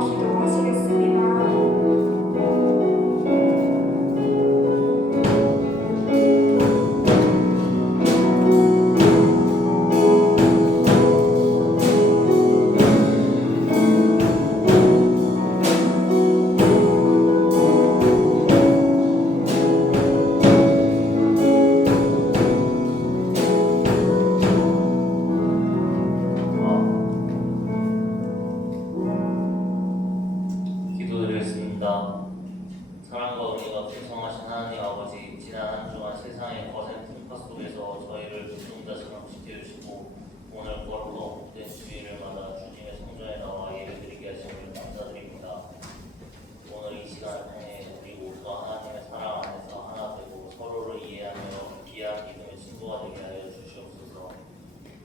기도하시겠습니다. 기도드리겠습니다. 사랑과 은혜가 풍성하신 하나님 아버지, 지난 한 주간 세상의 거센 풍파 속에서 저희를 눈동자처럼 지켜주시고 오늘 거룩하고 복된 주일을마다 주님의 성전에 나와 예배드리게 하심을 감사드립니다. 오늘 이 시간을 통해 우리 모두가 하나님의 사랑 안에서 하나 되고 서로를 이해하며 귀한 믿음의 친구가 되게 하여 주시옵소서.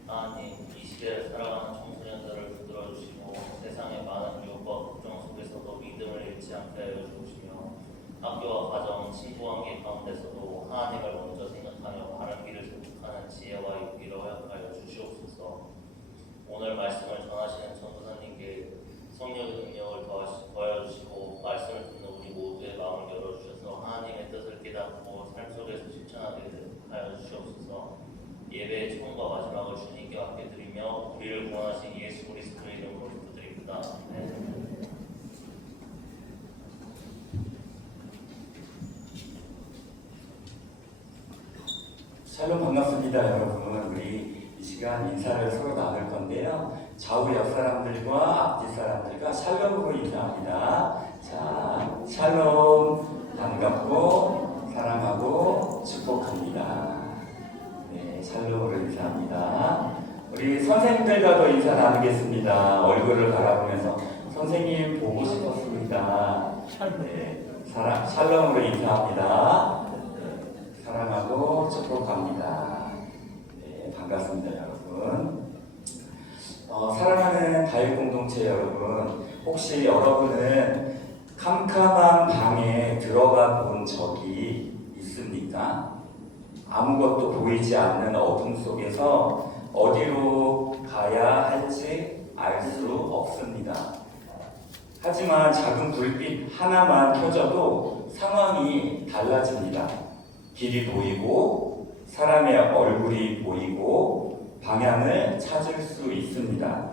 하나님, 이 시대를 살아가는 청소년들을 붙들어 주시고 세상의 많은 유혹과 걱정 속에서도 믿음을 잃지 않게 하여 주시며 학교와 가정, 친구 관계 가운데서도 하나님을 먼저 생각하며 바른 길을 선택하는 지혜와 용기를 허락하여 주시옵소서. 오늘 말씀을 전하시는 전도사님께 성령의 능력을 더하여 주시고 말씀을 듣는 우리 모두의 마음을 열어주셔서 하나님의 뜻을 깨닫고 삶 속에서 실천하게 하여 주시옵소서. 예배의 처음과 마지막을 주님께 맡겨드리며 우리를 구원하신 예수 그리스도의 이름으로 기도드립니다. 샬롬, 반갑습니다. 여러분, 우리 이 시간 인사를 서로 나눌 건데요. 좌우 옆 사람들과 앞뒤 사람들과 샬롬으로 인사합니다. 자, 샬롬, 반갑고 사랑하고 축복합니다. 네, 샬롬으로 인사합니다. 우리 선생님들과도 인사 나누겠습니다. 얼굴을 바라보면서 선생님 보고 싶었습니다. 네, 샬롬으로 인사합니다. 사랑하고 축복합니다. 네, 반갑습니다, 여러분. 사랑하는 다육 공동체 여러분, 혹시 여러분은 캄캄한 방에 들어가 본 적이 있습니까? 아무것도 보이지 않는 어둠 속에서 어디로 가야 할지 알 수 없습니다. 하지만 작은 불빛 하나만 켜져도 상황이 달라집니다. 길이 보이고 사람의 얼굴이 보이고 방향을 찾을 수 있습니다.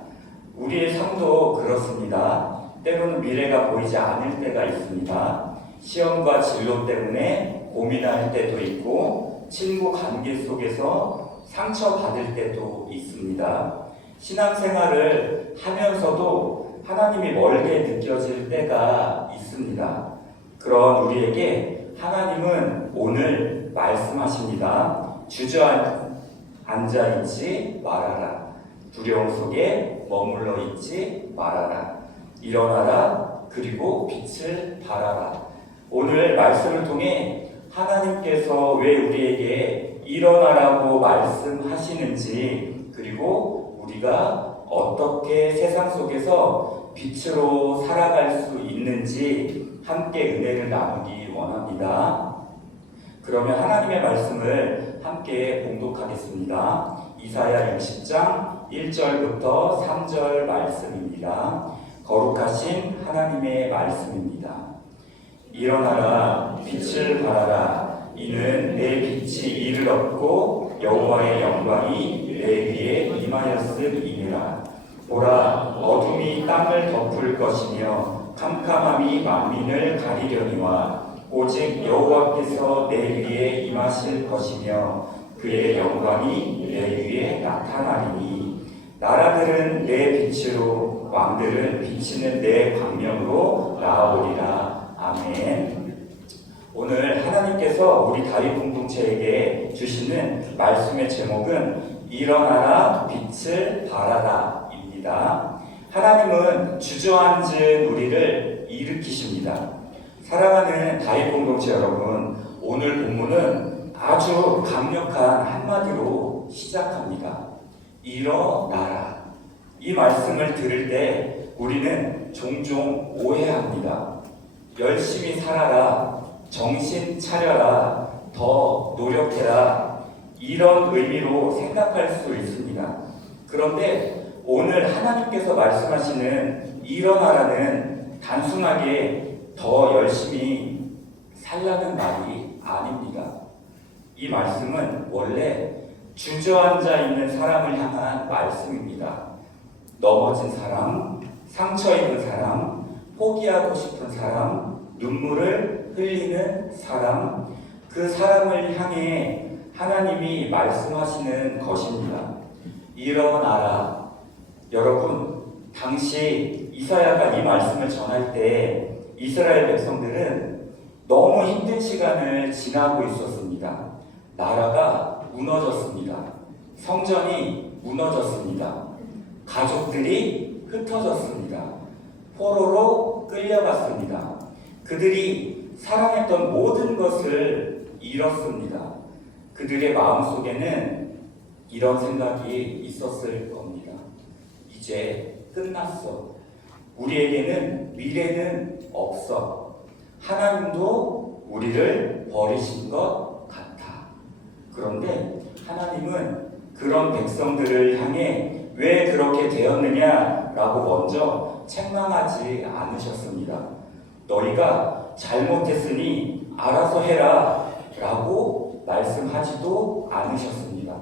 우리의 삶도 그렇습니다. 때로는 미래가 보이지 않을 때가 있습니다. 시험과 진로 때문에 고민할 때도 있고 친구 관계 속에서 상처받을 때도 있습니다. 신앙생활을 하면서도 하나님이 멀게 느껴질 때가 있습니다. 그런 우리에게 하나님은 오늘 말씀하십니다. 주저앉아 있지 말아라. 두려움 속에 머물러 있지 말아라. 일어나라. 그리고 빛을 발하라. 오늘 말씀을 통해 하나님께서 왜 우리에게 일어나라고 말씀하시는지, 그리고 우리가 어떻게 세상 속에서 빛으로 살아갈 수 있는지 함께 은혜를 나누기 원합니다. 그러면 하나님의 말씀을 함께 봉독하겠습니다. 이사야 60장 1절부터 3절 말씀입니다. 거룩하신 하나님의 말씀입니다. 일어나라, 빛을 발하라. 이는 내 빛이 이를 얻고 여호와의 영광이 내 위에 임하였음이니라. 보라, 어둠이 땅을 덮을 것이며 캄캄함이 만민을 가리려니와 오직 여호와께서 내 위에 임하실 것이며 그의 영광이 내 위에 나타나리니 나라들은 내 빛으로 왕들은 비치는 내 광명으로 나아오리라. 아멘. 오늘 하나님께서 우리 다윗 공동체에게 주시는 말씀의 제목은 일어나라 빛을 발하라 입니다. 하나님은 주저앉은 우리를 일으키십니다. 사랑하는 다윗 공동체 여러분, 오늘 본문은 아주 강력한 한마디로 시작합니다. 일어나라. 이 말씀을 들을 때 우리는 종종 오해합니다. 열심히 살아라, 정신 차려라, 더 노력해라, 이런 의미로 생각할 수 있습니다. 그런데 오늘 하나님께서 말씀하시는 일어나라는 단순하게 더 열심히 살라는 말이 아닙니다. 이 말씀은 원래 주저앉아 있는 사람을 향한 말씀입니다. 넘어진 사람, 상처 입은 사람, 포기하고 싶은 사람, 눈물을 흘리는 사람, 그 사람을 향해 하나님이 말씀하시는 것입니다. 일어나라. 여러분, 당시 이사야가 이 말씀을 전할 때 이스라엘 백성들은 너무 힘든 시간을 지나고 있었습니다. 나라가 무너졌습니다. 성전이 무너졌습니다. 가족들이 흩어졌습니다. 포로로 끌려갔습니다. 그들이 사랑했던 모든 것을 잃었습니다. 그들의 마음속에는 이런 생각이 있었을 겁니다. 이제 끝났어. 우리에게는 미래는 없어. 하나님도 우리를 버리신 것 같아. 그런데 하나님은 그런 백성들을 향해 왜 그렇게 되었느냐라고 먼저 책망하지 않으셨습니다. 너희가 잘못했으니 알아서 해라 라고 말씀하지도 않으셨습니다.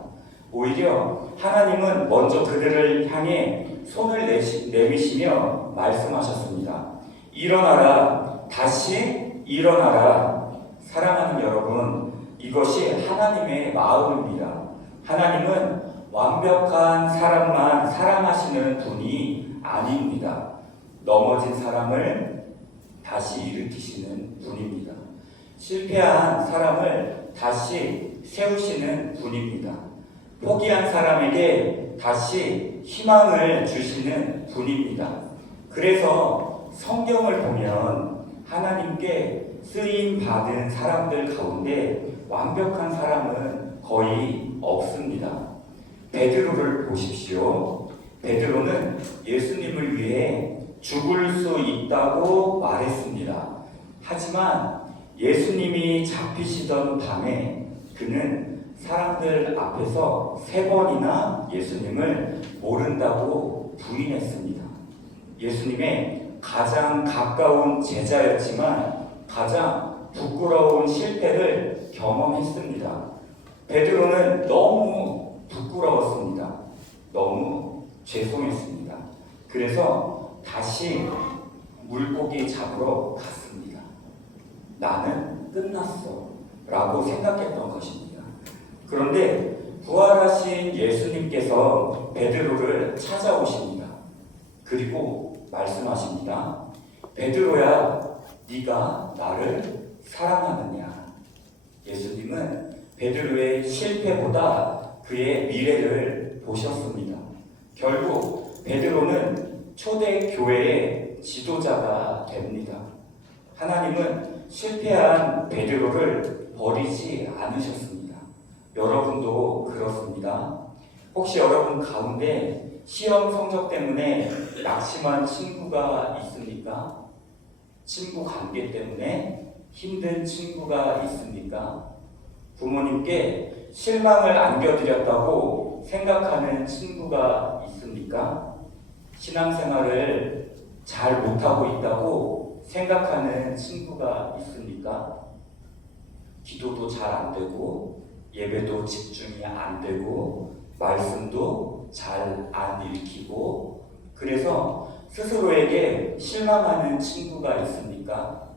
오히려 하나님은 먼저 그들을 향해 손을 내미시며 말씀하셨습니다. 일어나라, 다시 일어나라. 사랑하는 여러분, 이것이 하나님의 마음입니다. 하나님은 완벽한 사람만 사랑하시는 분이 아닙니다. 넘어진 사람을 다시 일으키시는 분입니다. 실패한 사람을 다시 세우시는 분입니다. 포기한 사람에게 다시 희망을 주시는 분입니다. 그래서 성경을 보면 하나님께 쓰임 받은 사람들 가운데 완벽한 사람은 거의 없습니다. 베드로를 보십시오. 베드로는 예수님을 위해 죽을 수 있다고 말했습니다. 하지만 예수님이 잡히시던 밤에 그는 사람들 앞에서 3번이나 예수님을 모른다고 부인했습니다. 예수님의 가장 가까운 제자였지만 가장 부끄러운 실패를 경험했습니다. 베드로는 너무 부끄러웠습니다. 너무 죄송했습니다. 그래서 다시 물고기 잡으러 갔습니다. 나는 끝났어 라고 생각했던 것입니다. 그런데 부활하신 예수님께서 베드로를 찾아오십니다. 그리고 말씀하십니다. 베드로야, 네가 나를 사랑하느냐? 예수님은 베드로의 실패보다 그의 미래를 보셨습니다. 결국 베드로는 초대 교회의 지도자가 됩니다. 하나님은 실패한 베드로를 버리지 않으셨습니다. 여러분도 그렇습니다. 혹시 여러분 가운데 시험 성적 때문에 낙심한 친구가 있습니까? 친구 관계 때문에 힘든 친구가 있습니까? 부모님께 실망을 안겨드렸다고 생각하는 친구가 있습니까? 신앙생활을 잘 못하고 있다고 생각하는 친구가 있습니까? 기도도 잘 안 되고 예배도 집중이 안 되고 말씀도 잘 안 읽히고 그래서 스스로에게 실망하는 친구가 있습니까?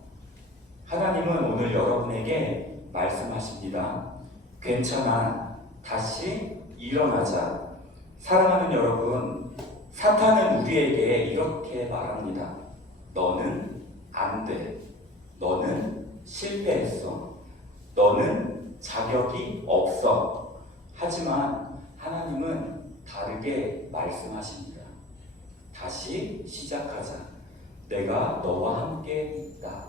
하나님은 오늘 여러분에게 말씀하십니다. 괜찮아. 다시 일어나자. 사랑하는 여러분, 사탄은 우리에게 이렇게 말합니다. 너는 안 돼. 너는 실패했어. 너는 자격이 없어. 하지만 하나님은 다르게 말씀하십니다. 다시 시작하자. 내가 너와 함께 있다.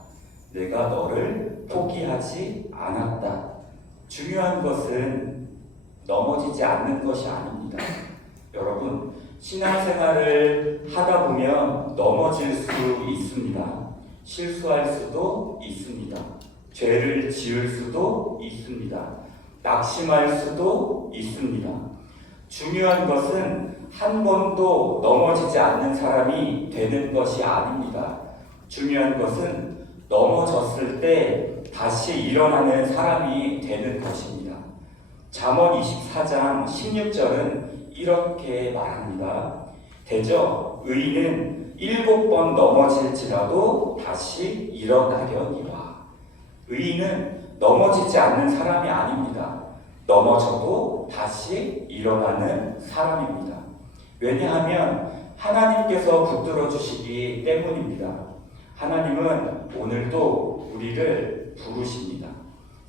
내가 너를 포기하지 않았다. 중요한 것은 넘어지지 않는 것이 아닙니다. 여러분, 신앙생활을 하다 보면 넘어질 수 있습니다. 실수할 수도 있습니다. 죄를 지을 수도 있습니다. 낙심할 수도 있습니다. 중요한 것은 한 번도 넘어지지 않는 사람이 되는 것이 아닙니다. 중요한 것은 넘어졌을 때 다시 일어나는 사람이 되는 것입니다. 잠언 24장 16절은 이렇게 말합니다. 대저 의인은 7번 넘어질지라도 다시 일어나려니와. 의인은 넘어지지 않는 사람이 아닙니다. 넘어져도 다시 일어나는 사람입니다. 왜냐하면 하나님께서 붙들어 주시기 때문입니다. 하나님은 오늘도 우리를 부르십니다.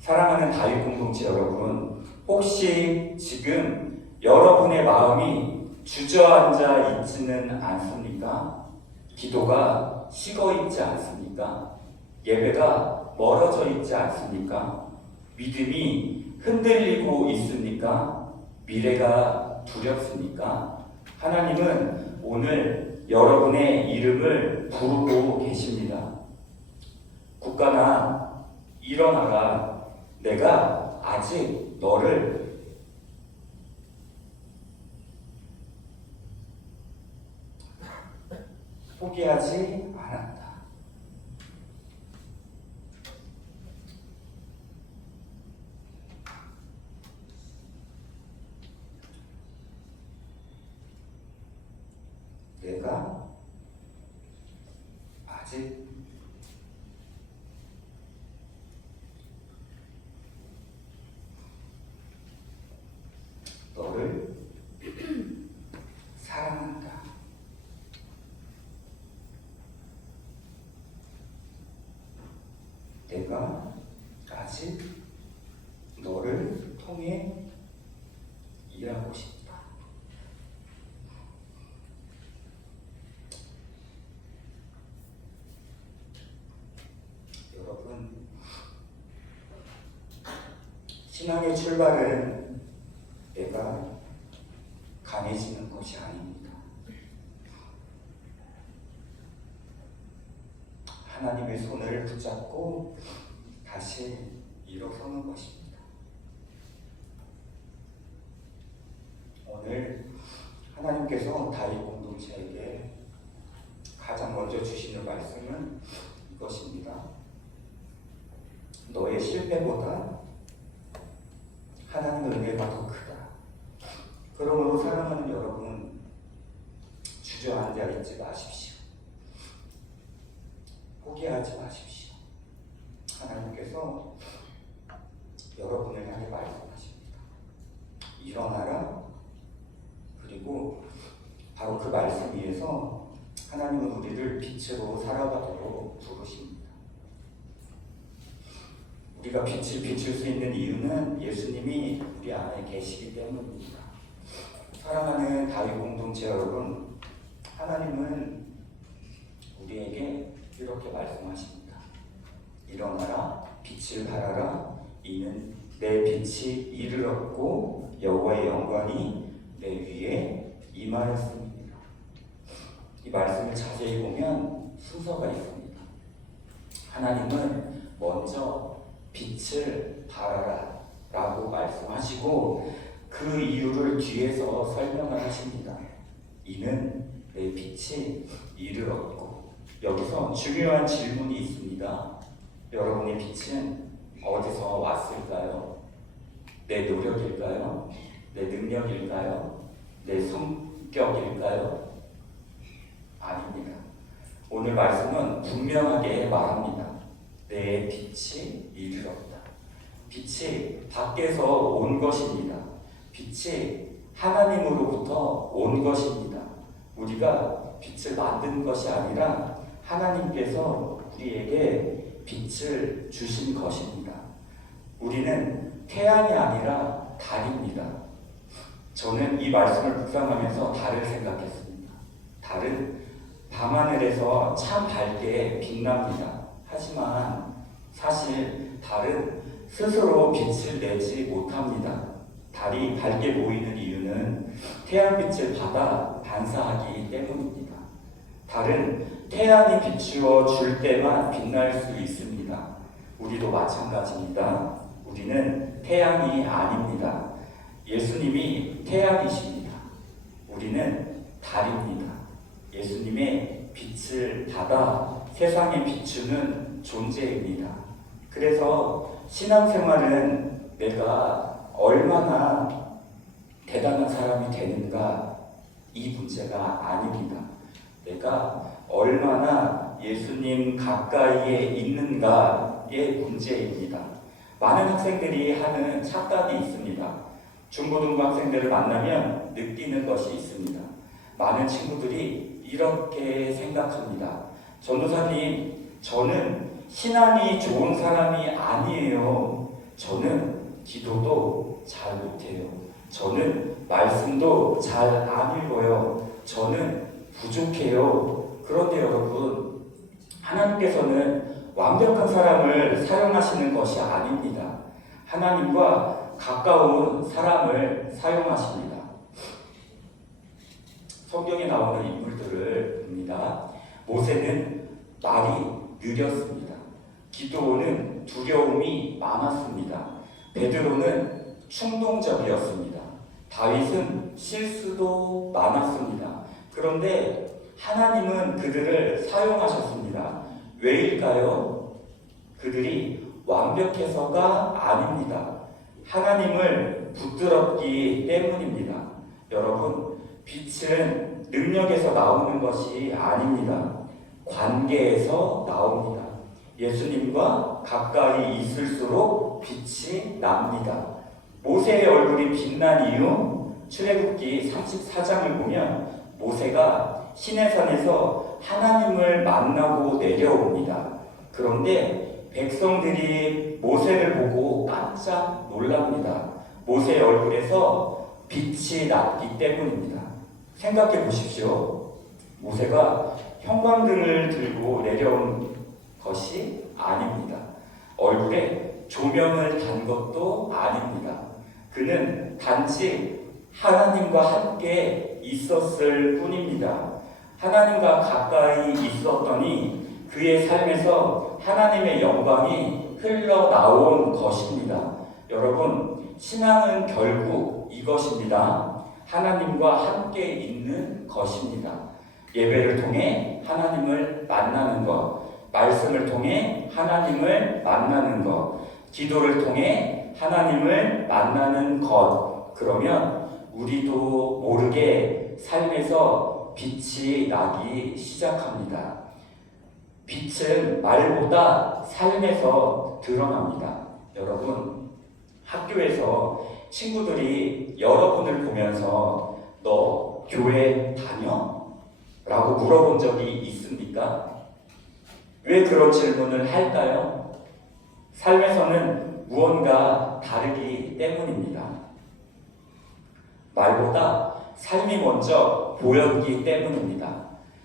사랑하는 다윗 공동체 여러분, 혹시 지금 여러분의 마음이 주저앉아 있지는 않습니까? 기도가 식어 있지 않습니까? 예배가 멀어져 있지 않습니까? 믿음이 흔들리고 있습니까? 미래가 두렵습니까? 하나님은 오늘 여러분의 이름을 부르고 계십니다. 국가나 일어나라. 내가 아직 너를 포기하지 않았다. 내가 아직 너를 사랑한다. 내가 아직 너를 통해 일하고 싶다. 여러분, 신앙의 출발은 내가 강해지는 것이 아닙니다. 하나님의 손을 붙잡고 다시 일어서는 것입니다. 오늘 하나님께서 다윗 공동체에게 가장 먼저 주시는 말씀은 이것입니다. 너의 실패보다 하나님의 은혜가 더 크다. 그러므로 사랑하는 여러분, 주저앉아 있지 마십시오. 포기하지 마십시오. 하나님께서 여러분을 향해 말씀하십니다. 일어나라. 그리고 바로 그 말씀 위에서 하나님은 우리를 빛으로 살아가도록 부르십니다. 우리가 빛을 비출 수 있는 이유는 예수님이 우리 안에 계시기 때문입니다. 사랑하는 다윗 공동체 여러분, 하나님은 우리에게 이렇게 말씀하십니다. 일어나라, 빛을 발하라. 이는 내 빛이 이르렀고 여호와의 영광이 내 위에 임하였습니다. 이 말씀을 자세히 보면 순서가 있습니다. 하나님은 먼저 빛을 발하라 라고 말씀하시고 그 이유를 뒤에서 설명을 하십니다. 이는 내 빛이 이르렀고. 여기서 중요한 질문이 있습니다. 여러분의 빛은 어디서 왔을까요? 내 노력일까요? 내 능력일까요? 내 성격일까요? 아닙니다. 오늘 말씀은 분명하게 말합니다. 내 빛이 이르렀다. 빛이 밖에서 온 것입니다. 빛이 하나님으로부터 온 것입니다. 우리가 빛을 만든 것이 아니라 하나님께서 우리에게 빛을 주신 것입니다. 우리는 태양이 아니라 달입니다. 저는 이 말씀을 묵상하면서 달을 생각했습니다. 달은 밤하늘에서 참 밝게 빛납니다. 하지만 사실 달은 스스로 빛을 내지 못합니다. 달이 밝게 보이는 이유는 태양빛을 받아 반사하기 때문입니다. 달은 태양이 비추어 줄 때만 빛날 수 있습니다. 우리도 마찬가지입니다. 우리는 태양이 아닙니다. 예수님이 태양이십니다. 우리는 달입니다. 예수님의 빛을 받아 세상에 비추는 존재입니다. 그래서 신앙생활은 내가 얼마나 대단한 사람이 되는가 이 문제가 아닙니다. 내가 얼마나 예수님 가까이에 있는가의 문제입니다. 많은 학생들이 하는 착각이 있습니다. 중고등학생들을 만나면 느끼는 것이 있습니다. 많은 친구들이 이렇게 생각합니다. 전도사님, 저는 신앙이 좋은 사람이 아니에요. 저는 기도도 잘 못해요. 저는 말씀도 잘 안 읽어요. 저는 부족해요. 그런데 여러분, 하나님께서는 완벽한 사람을 사용하시는 것이 아닙니다. 하나님과 가까운 사람을 사용하십니다. 성경에 나오는 인물들을 봅니다. 모세는 말이 느렸습니다. 기드온은 두려움이 많았습니다. 베드로는 충동적이었습니다. 다윗은 실수도 많았습니다. 그런데 하나님은 그들을 사용하셨습니다. 왜일까요? 그들이 완벽해서가 아닙니다. 하나님을 붙들었기 때문입니다. 여러분, 빛은 능력에서 나오는 것이 아닙니다. 관계에서 나옵니다. 예수님과 가까이 있을수록 빛이 납니다. 모세의 얼굴이 빛난 이유, 출애굽기 34장을 보면 모세가 시내산에서 하나님을 만나고 내려옵니다. 그런데 백성들이 모세를 보고 깜짝 놀랍니다. 모세의 얼굴에서 빛이 났기 때문입니다. 생각해 보십시오. 모세가 형광등을 들고 내려온 것이 아닙니다. 얼굴에 조명을 단 것도 아닙니다. 그는 단지 하나님과 함께 있었을 뿐입니다. 하나님과 가까이 있었더니 그의 삶에서 하나님의 영광이 흘러나온 것입니다. 여러분, 신앙은 결국 이것입니다. 하나님과 함께 있는 것입니다. 예배를 통해 하나님을 만나는 것, 말씀을 통해 하나님을 만나는 것, 기도를 통해 하나님을 만나는 것. 그러면 우리도 모르게 삶에서 빛이 나기 시작합니다. 빛은 말보다 삶에서 드러납니다. 여러분, 학교에서 친구들이 여러분을 보면서 너 교회 다녀? 라고 물어본 적이 있습니까? 왜 그런 질문을 할까요? 삶에서는 무언가 다르기 때문입니다. 말보다 삶이 먼저 보였기 때문입니다.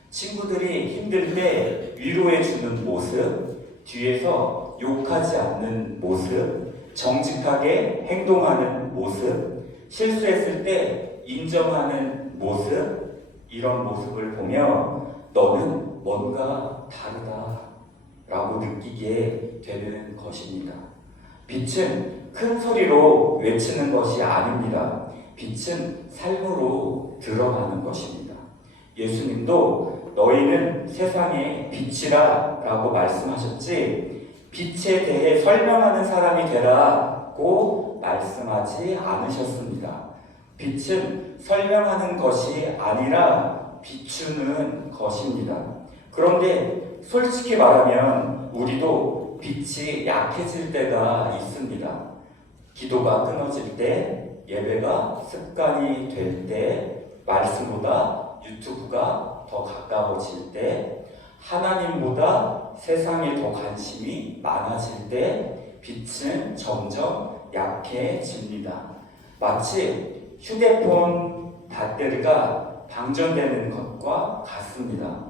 친구들이 힘들 때 위로해주는 모습, 뒤에서 욕하지 않는 모습, 정직하게 행동하는 모습, 실수했을 때 인정하는 모습, 이런 모습을 보며 너는 뭔가 다르다라고 느끼게 되는 것입니다. 빛은 큰 소리로 외치는 것이 아닙니다. 빛은 삶으로 드러나는 것입니다. 예수님도 너희는 세상의 빛이라 라고 말씀하셨지 빛에 대해 설명하는 사람이 되라고 말씀하지 않으셨습니다. 빛은 설명하는 것이 아니라 비추는 것입니다. 그런데 솔직히 말하면 우리도 빛이 약해질 때가 있습니다. 기도가 끊어질 때, 예배가 습관이 될 때, 말씀보다 유튜브가 더 가까워질 때, 하나님보다 세상에 더 관심이 많아질 때 빛은 점점 약해집니다. 마치 휴대폰 배터리가 방전되는 것과 같습니다.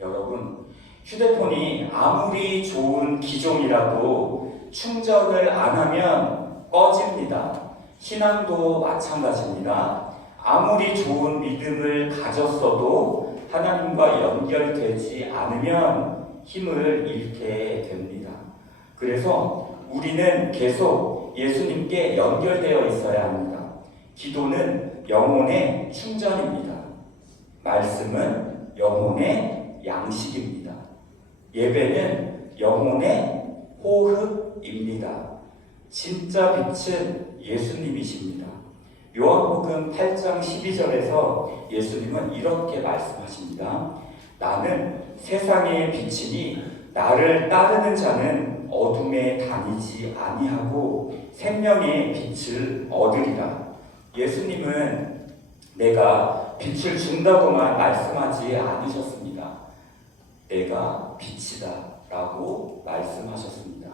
여러분, 휴대폰이 아무리 좋은 기종이라도 충전을 안 하면 꺼집니다. 신앙도 마찬가지입니다. 아무리 좋은 믿음을 가졌어도 하나님과 연결되지 않으면 힘을 잃게 됩니다. 그래서 우리는 계속 예수님께 연결되어 있어야 합니다. 기도는 영혼의 충전입니다. 말씀은 영혼의 양식입니다. 예배는 영혼의 호흡입니다. 진짜 빛은 예수님이십니다. 요한복음 8장 12절에서 예수님은 이렇게 말씀하십니다. 나는 세상의 빛이니 나를 따르는 자는 어둠에 다니지 아니하고 생명의 빛을 얻으리라. 예수님은 내가 빛을 준다고만 말씀하지 않으셨습니다. 내가 빛이다 라고 말씀하셨습니다.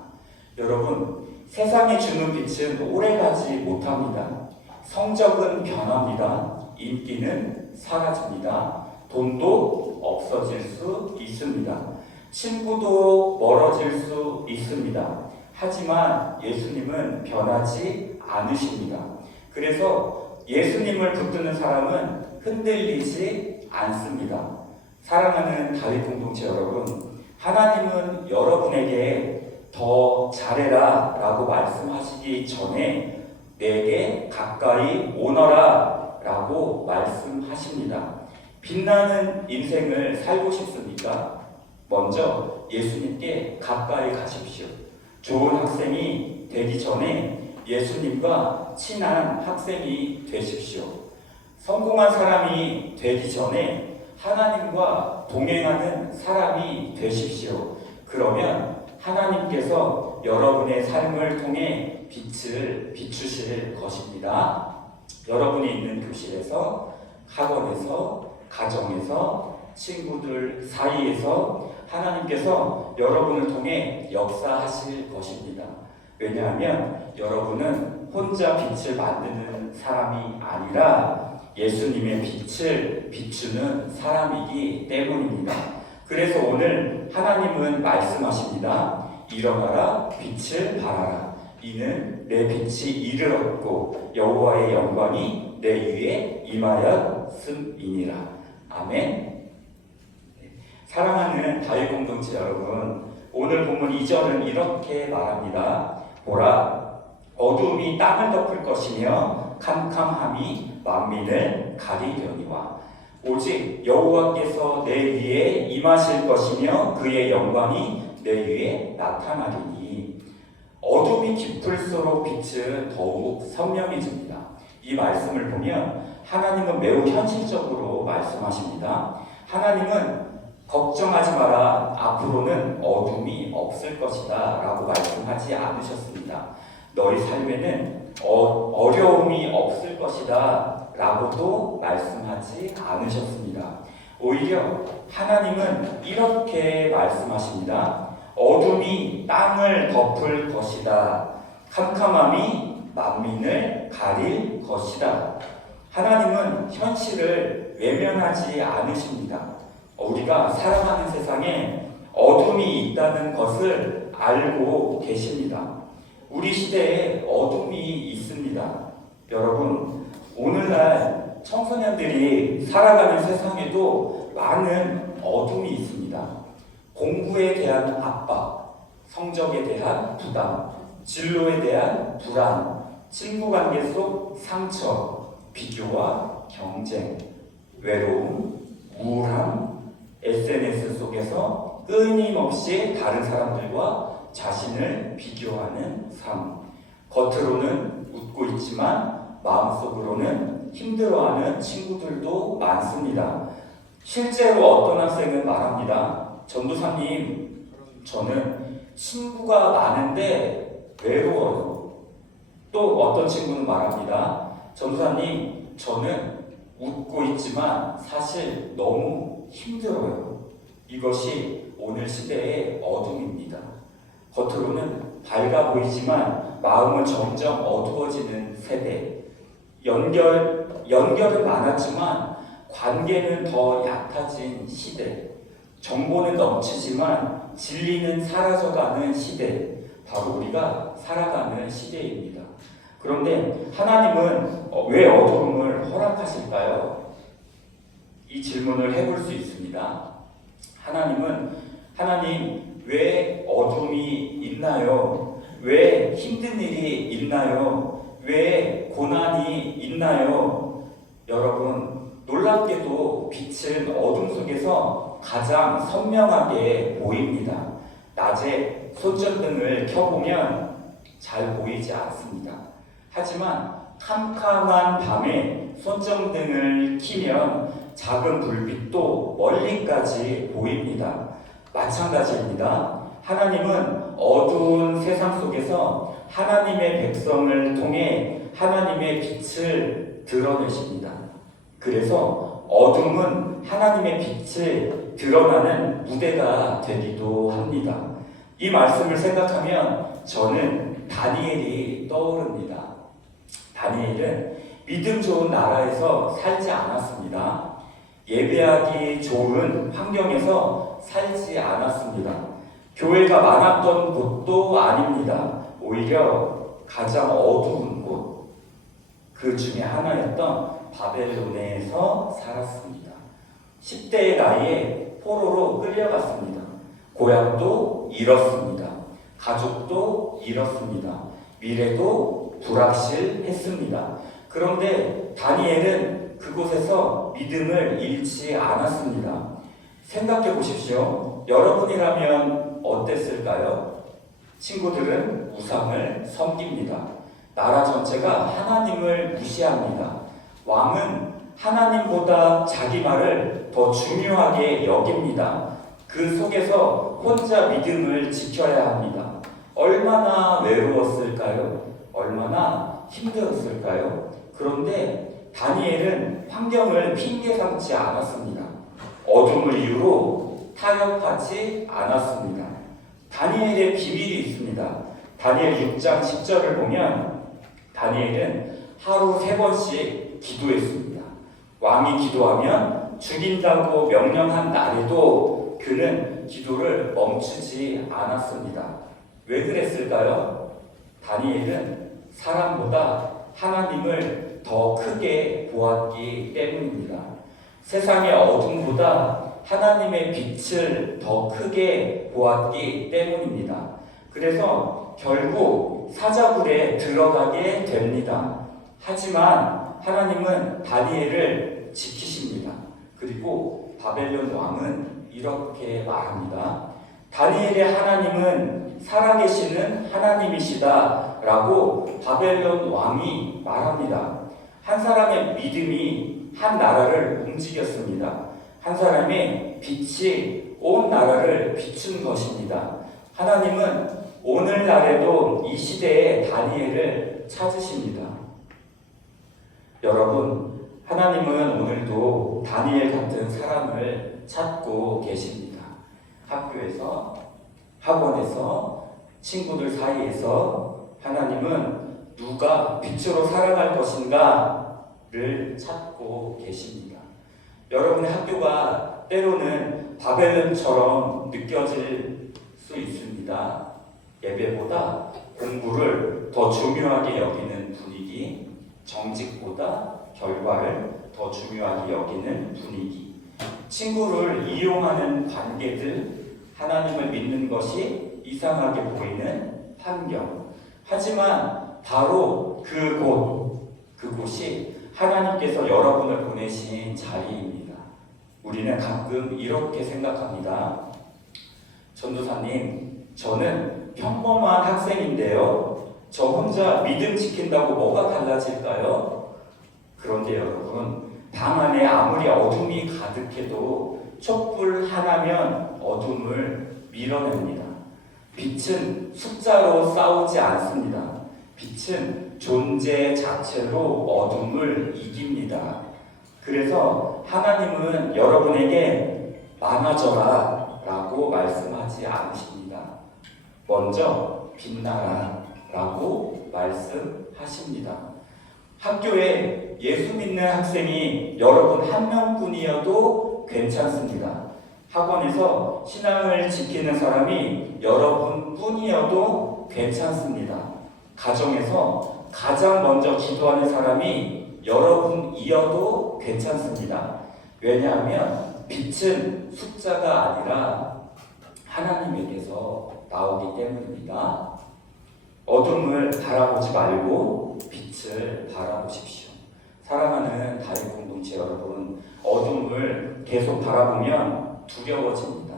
여러분, 세상이 주는 빛은 오래가지 못합니다. 성적은 변합니다. 인기는 사라집니다. 돈도 없어질 수 있습니다. 친구도 멀어질 수 있습니다. 하지만 예수님은 변하지 않으십니다. 그래서 예수님을 붙드는 사람은 흔들리지 않습니다. 사랑하는 다윗 공동체 여러분, 하나님은 여러분에게 더 잘해라 라고 말씀하시기 전에 내게 가까이 오너라 라고 말씀하십니다. 빛나는 인생을 살고 싶습니까? 먼저 예수님께 가까이 가십시오. 좋은 학생이 되기 전에 예수님과 친한 학생이 되십시오. 성공한 사람이 되기 전에 하나님과 동행하는 사람이 되십시오. 그러면 하나님께서 여러분의 삶을 통해 빛을 비추실 것입니다. 여러분이 있는 교실에서, 학원에서, 가정에서, 친구들 사이에서 하나님께서 여러분을 통해 역사하실 것입니다. 왜냐하면 여러분은 혼자 빛을 만드는 사람이 아니라 예수님의 빛을 비추는 사람이기 때문입니다. 그래서 오늘 하나님은 말씀하십니다. 일어나라, 빛을 발하라. 이는 내 빛이 이르렀고 여호와의 영광이 내 위에 임하였음이니라. 아멘. 사랑하는 다윗 공동체 여러분, 오늘 본문 2절은 이렇게 말합니다. 보라, 어두움이 땅을 덮을 것이며 캄캄함이 만민을 가리려니와 오직 여호와께서 내 위에 임하실 것이며 그의 영광이 내 위에 나타나리니. 어둠이 깊을수록 빛은 더욱 선명해집니다. 이 말씀을 보면 하나님은 매우 현실적으로 말씀하십니다. 하나님은 걱정하지 마라, 앞으로는 어둠이 없을 것이다 라고 말씀하지 않으셨습니다. 너희 삶에는 어려움이 없을 것이다 라고도 말씀하지 않으셨습니다. 오히려 하나님은 이렇게 말씀하십니다. 어둠이 땅을 덮을 것이다. 캄캄함이 만민을 가릴 것이다. 하나님은 현실을 외면하지 않으십니다. 우리가 살아가는 세상에 어둠이 있다는 것을 알고 계십니다. 우리 시대에 어둠이 있습니다. 여러분, 오늘날 청소년들이 살아가는 세상에도 많은 어둠이 있습니다. 공부에 대한 압박, 성적에 대한 부담, 진로에 대한 불안, 친구관계 속 상처, 비교와 경쟁, 외로움, 우울함, SNS 속에서 끊임없이 다른 사람들과 자신을 비교하는 삶. 겉으로는 웃고 있지만 마음속으로는 힘들어하는 친구들도 많습니다. 실제로 어떤 학생은 말합니다. 전도사님, 저는 친구가 많은데 외로워요. 또 어떤 친구는 말합니다. 전도사님, 저는 웃고 있지만 사실 너무 힘들어요. 이것이 오늘 시대의 어둠입니다. 겉으로는 밝아 보이지만 마음은 점점 어두워지는 세대. 연결은 많았지만 관계는 더 얕아진 시대. 정보는 넘치지만 진리는 사라져가는 시대. 바로 우리가 살아가는 시대입니다. 그런데 하나님은 왜 어두움을 허락하실까요? 이 질문을 해볼 수 있습니다. 하나님 왜 어둠이 있나요? 왜 힘든 일이 있나요? 왜 고난이 있나요? 여러분, 놀랍게도 빛은 어둠 속에서 가장 선명하게 보입니다. 낮에 손전등을 켜보면 잘 보이지 않습니다. 하지만 캄캄한 밤에 손전등을 켜면 작은 불빛도 멀리까지 보입니다. 마찬가지입니다. 하나님은 어두운 세상 속에서 하나님의 백성을 통해 하나님의 빛을 드러내십니다. 그래서 어둠은 하나님의 빛을 드러나는 무대가 되기도 합니다. 이 말씀을 생각하면 저는 다니엘이 떠오릅니다. 다니엘은 믿음 좋은 나라에서 살지 않았습니다. 예배하기 좋은 환경에서 살지 않았습니다. 교회가 많았던 곳도 아닙니다. 오히려 가장 어두운 곳, 그 중에 하나였던 바벨론에서 살았습니다. 10대의 나이에 포로로 끌려갔습니다. 고향도 잃었습니다. 가족도 잃었습니다. 미래도 불확실했습니다. 그런데 다니엘은 그곳에서 믿음을 잃지 않았습니다. 생각해 보십시오. 여러분이라면 어땠을까요? 친구들은 우상을 섬깁니다. 나라 전체가 하나님을 무시합니다. 왕은 하나님보다 자기 말을 더 중요하게 여깁니다. 그 속에서 혼자 믿음을 지켜야 합니다. 얼마나 외로웠을까요? 얼마나 힘들었을까요? 그런데 다니엘은 환경을 핑계 삼지 않았습니다. 어둠을 이유로 타협하지 않았습니다. 다니엘의 비밀이 있습니다. 다니엘 6장 10절을 보면 다니엘은 하루 3번씩 기도했습니다. 왕이 기도하면 죽인다고 명령한 날에도 그는 기도를 멈추지 않았습니다. 왜 그랬을까요? 다니엘은 사람보다 하나님을 더 크게 보았기 때문입니다. 세상의 어둠보다 하나님의 빛을 더 크게 보았기 때문입니다. 그래서 결국 사자굴에 들어가게 됩니다. 하지만 하나님은 다니엘을 지키십니다. 그리고 바벨론 왕은 이렇게 말합니다. 다니엘의 하나님은 살아계시는 하나님이시다 라고 바벨론 왕이 말합니다. 한 사람의 믿음이 한 나라를 움직였습니다. 한 사람의 빛이 온 나라를 비춘 것입니다. 하나님은 오늘날에도 이 시대에 다니엘을 찾으십니다. 여러분, 하나님은 오늘도 다니엘 같은 사람을 찾고 계십니다. 학교에서, 학원에서, 친구들 사이에서 하나님은 누가 빛으로 살아갈 것인가를 찾고 계십니다. 여러분의 학교가 때로는 바벨론처럼 느껴질 수 있습니다. 예배보다 공부를 더 중요하게 여기는 분위기, 정직보다 결과를 더 중요하게 여기는 분위기, 친구를 이용하는 관계들, 하나님을 믿는 것이 이상하게 보이는 환경. 하지만 바로 그곳이 하나님께서 여러분을 보내신 자리입니다. 우리는 가끔 이렇게 생각합니다. 전도사님, 저는 평범한 학생인데요. 저 혼자 믿음 지킨다고 뭐가 달라질까요? 그런데 여러분, 방 안에 아무리 어둠이 가득해도 촛불 하나면 어둠을 밀어냅니다. 빛은 숫자로 싸우지 않습니다. 빛은 존재 자체로 어둠을 이깁니다. 그래서 하나님은 여러분에게 많아져라 라고 말씀하지 않으십니다. 먼저 빛나라 라고 말씀하십니다. 학교에 예수 믿는 학생이 여러분 한 명뿐이어도 괜찮습니다. 학원에서 신앙을 지키는 사람이 여러분뿐이어도 괜찮습니다. 가정에서 가장 먼저 기도하는 사람이 여러분이어도 괜찮습니다. 왜냐하면 빛은 숫자가 아니라 하나님에게서 나오기 때문입니다. 어둠을 바라보지 말고 빛을 빛을 바라보십시오. 사랑하는 다윗 공동체 여러분, 어둠을 계속 바라보면 두려워집니다.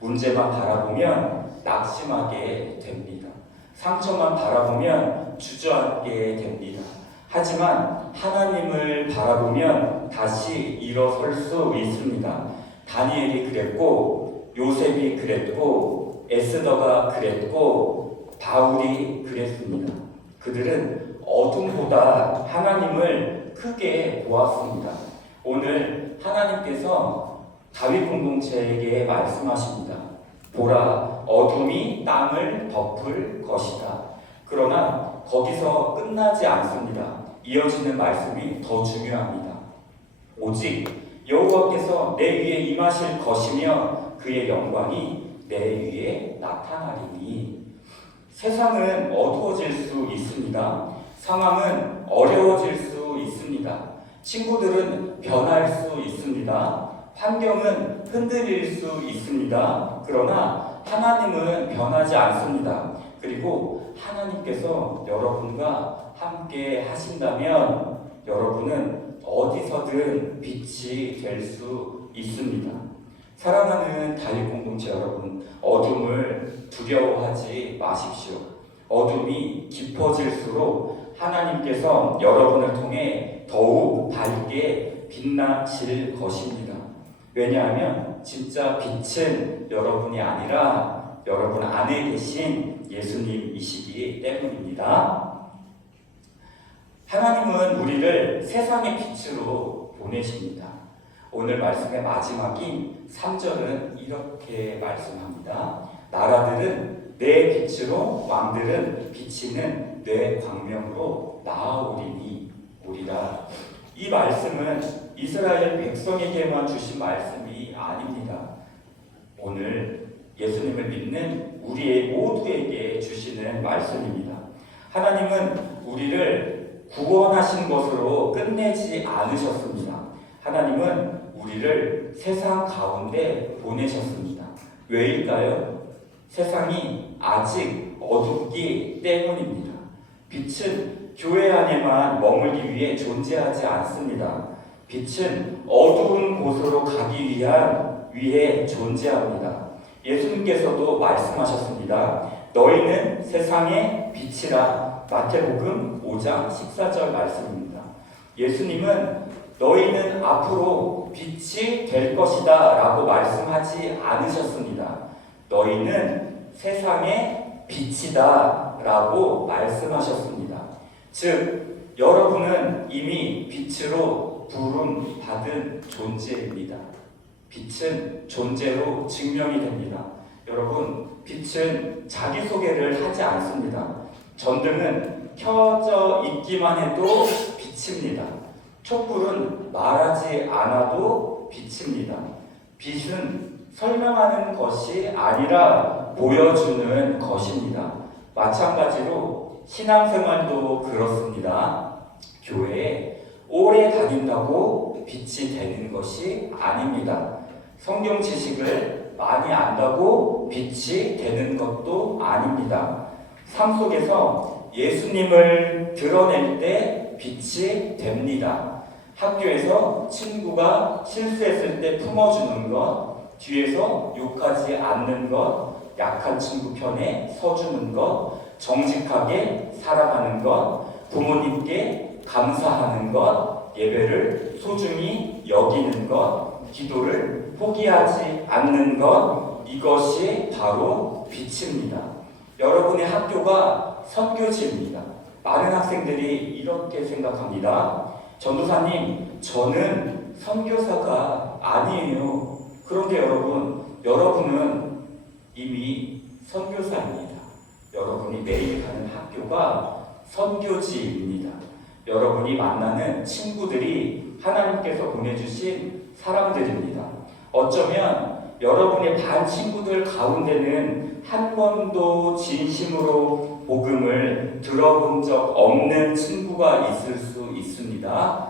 문제만 바라보면 낙심하게 됩니다. 상처만 바라보면 주저앉게 됩니다. 하지만 하나님을 바라보면 다시 일어설 수 있습니다. 다니엘이 그랬고, 요셉이 그랬고, 에스더가 그랬고, 바울이 그랬습니다. 그들은 어둠보다 하나님을 크게 보았습니다. 오늘 하나님께서 다윗 공동체에게 말씀하십니다. 보라, 어둠이 땅을 덮을 것이다. 그러나 거기서 끝나지 않습니다. 이어지는 말씀이 더 중요합니다. 오직 여호와께서 내 위에 임하실 것이며 그의 영광이 내 위에 나타나리니. 세상은 어두워질 수 있습니다. 상황은 어려워질 수 있습니다. 친구들은 변할 수 있습니다. 환경은 흔들릴 수 있습니다. 그러나 하나님은 변하지 않습니다. 그리고 하나님께서 여러분과 함께 하신다면 여러분은 어디서든 빛이 될 수 있습니다. 사랑하는 다윗 공동체 여러분, 어둠을 두려워하지 마십시오. 어둠이 깊어질수록 하나님께서 여러분을 통해 더욱 밝게 빛나실 것입니다. 왜냐하면 진짜 빛은 여러분이 아니라 여러분 안에 계신 예수님이시기 때문입니다. 하나님은 우리를 세상의 빛으로 보내십니다. 오늘 말씀의 마지막인 3절은 이렇게 말씀합니다. 나라들은 내 빛으로, 왕들은 비치는 내 광명으로 나아오리니 오리라. 이 말씀은 이스라엘 백성에게만 주신 말씀이 아닙니다. 오늘 예수님을 믿는 우리의 모두에게 주시는 말씀입니다. 하나님은 우리를 구원하신 것으로 끝내지 않으셨습니다. 하나님은 우리를 세상 가운데 보내셨습니다. 왜일까요? 세상이 아직 어둡기 때문입니다. 빛은 교회 안에만 머물기 위해 존재하지 않습니다. 빛은 어두운 곳으로 가기 위해 존재합니다. 예수님께서도 말씀하셨습니다. 너희는 세상의 빛이라. 마태복음 5장 14절 말씀입니다. 예수님은 너희는 앞으로 빛이 될 것이다 라고 말씀하지 않으셨습니다. 너희는 세상의 빛이다 라고 말씀하셨습니다. 즉, 여러분은 이미 빛으로 부름 받은 존재입니다. 빛은 존재로 증명이 됩니다. 여러분, 빛은 자기소개를 하지 않습니다. 전등은 켜져 있기만 해도 빛입니다. 촛불은 말하지 않아도 빛입니다. 빛은 설명하는 것이 아니라 보여주는 것입니다. 마찬가지로 신앙생활도 그렇습니다. 교회에 오래 다닌다고 빛이 되는 것이 아닙니다. 성경 지식을 많이 안다고 빛이 되는 것도 아닙니다. 삶 속에서 예수님을 드러낼 때 빛이 됩니다. 학교에서 친구가 실수했을 때 품어주는 것, 뒤에서 욕하지 않는 것, 약한 친구 편에 서주는 것, 정직하게 살아가는 것, 부모님께 감사하는 것, 예배를 소중히 여기는 것, 기도를 포기하지 않는 것, 이것이 바로 빛입니다. 여러분의 학교가 선교지입니다. 많은 학생들이 이렇게 생각합니다. 전도사님, 저는 선교사가 아니에요. 그런데 여러분은 이미 선교사입니다. 여러분이 매일 가는 학교가 선교지입니다. 여러분이 만나는 친구들이 하나님께서 보내주신 사람들입니다. 어쩌면 여러분의 반 친구들 가운데는 한 번도 진심으로 복음을 들어본 적 없는 친구가 있을 수 있습니다.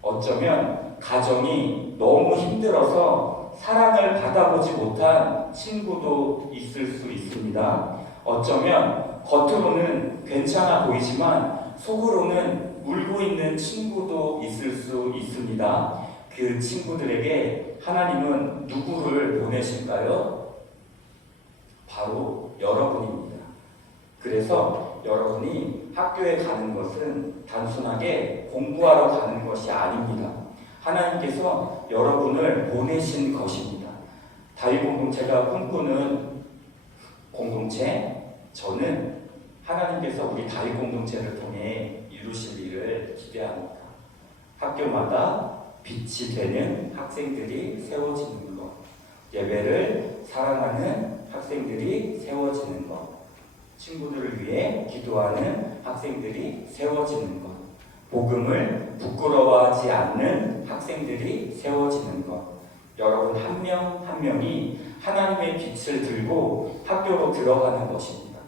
어쩌면 가정이 너무 힘들어서 사랑을 받아보지 못한 친구도 있을 수 있습니다. 어쩌면 겉으로는 괜찮아 보이지만 속으로는 울고 있는 친구도 있을 수 있습니다. 그 친구들에게 하나님은 누구를 보내실까요? 바로 여러분입니다. 그래서 여러분이 학교에 가는 것은 단순하게 공부하러 가는 것이 아닙니다. 하나님께서 여러분을 보내신 것입니다. 다윗 공동체가 꿈꾸는 공동체, 저는 하나님께서 우리 다윗 공동체를 통해 이루실 일을 기대합니다. 학교마다 빛이 되는 학생들이 세워지는 것, 예배를 사랑하는 학생들이 세워지는 것, 친구들을 위해 기도하는 학생들이 세워지는 것, 복음을 부끄러워하지 않는 학생들이 세워지는 것, 여러분 한 명 한 명이 하나님의 빛을 들고 학교로 들어가는 것입니다.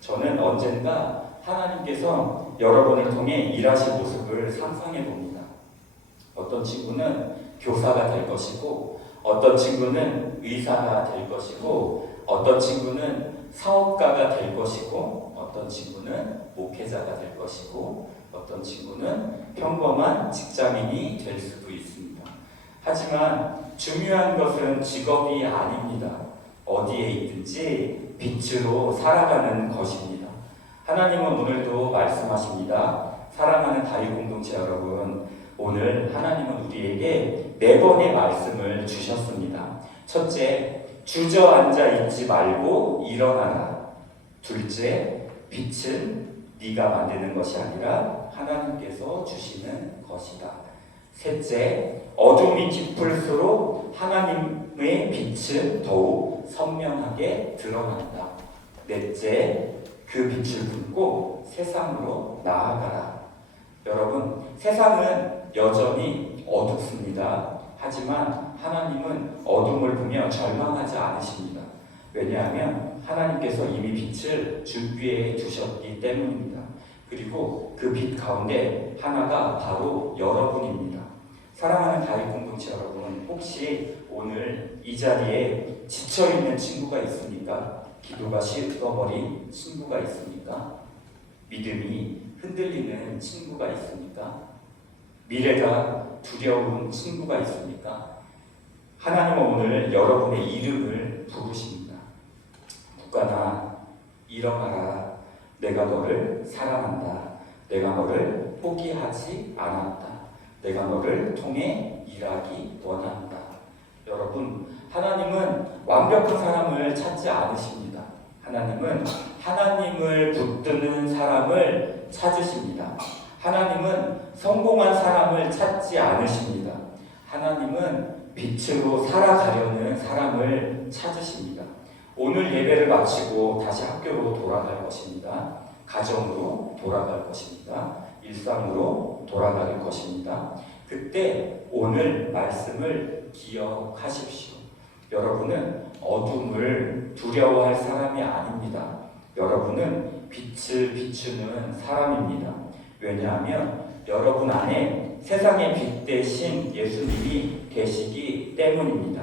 저는 언젠가 하나님께서 여러분을 통해 일하신 모습을 상상해 봅니다. 어떤 친구는 교사가 될 것이고, 어떤 친구는 의사가 될 것이고, 어떤 친구는 사업가가 될 것이고, 어떤 친구는 목회자가 될 것이고, 어떤 친구는 평범한 직장인이 될 수도 있습니다. 하지만 중요한 것은 직업이 아닙니다. 어디에 있든지 빛으로 살아가는 것입니다. 하나님은 오늘도 말씀하십니다. 사랑하는 다윗 공동체 여러분, 오늘 하나님은 우리에게 4번의 말씀을 주셨습니다. 첫째, 주저앉아 있지 말고 일어나라. 둘째, 빛은 네가 만드는 것이 아니라 하나님께서 주시는 것이다. 셋째, 어둠이 깊을수록 하나님의 빛은 더욱 선명하게 드러난다. 넷째, 그 빛을 품고 세상으로 나아가라. 여러분, 세상은 여전히 어둡습니다. 하지만 하나님은 어둠을 보며 절망하지 않으십니다. 왜냐하면 하나님께서 이미 빛을 준비해 두셨기 때문입니다. 그리고 그 빛 가운데 하나가 바로 여러분입니다. 사랑하는 다윗 공동체 여러분, 혹시 오늘 이 자리에 지쳐있는 친구가 있습니까? 기도가 식어버린 친구가 있습니까? 믿음이 흔들리는 친구가 있습니까? 미래가 두려운 친구가 있습니까? 하나님은 오늘 여러분의 이름을 부르십니다. 북가나 일어나라. 내가 너를 사랑한다. 내가 너를 포기하지 않았다. 내가 너를 통해 일하기 원한다. 여러분, 하나님은 완벽한 사람을 찾지 않으십니다. 하나님은 하나님을 붙드는 사람을 찾으십니다. 하나님은 성공한 사람을 찾지 않으십니다. 하나님은 빛으로 살아가려는 사람을 찾으십니다. 오늘 예배를 마치고 다시 학교로 돌아갈 것입니다. 가정으로 돌아갈 것입니다. 일상으로 돌아갈 것입니다. 그때 오늘 말씀을 기억하십시오. 여러분은 어둠을 두려워할 사람이 아닙니다. 여러분은 빛을 비추는 사람입니다. 왜냐하면 여러분 안에 세상의 빛 대신 예수님이 계시기 때문입니다.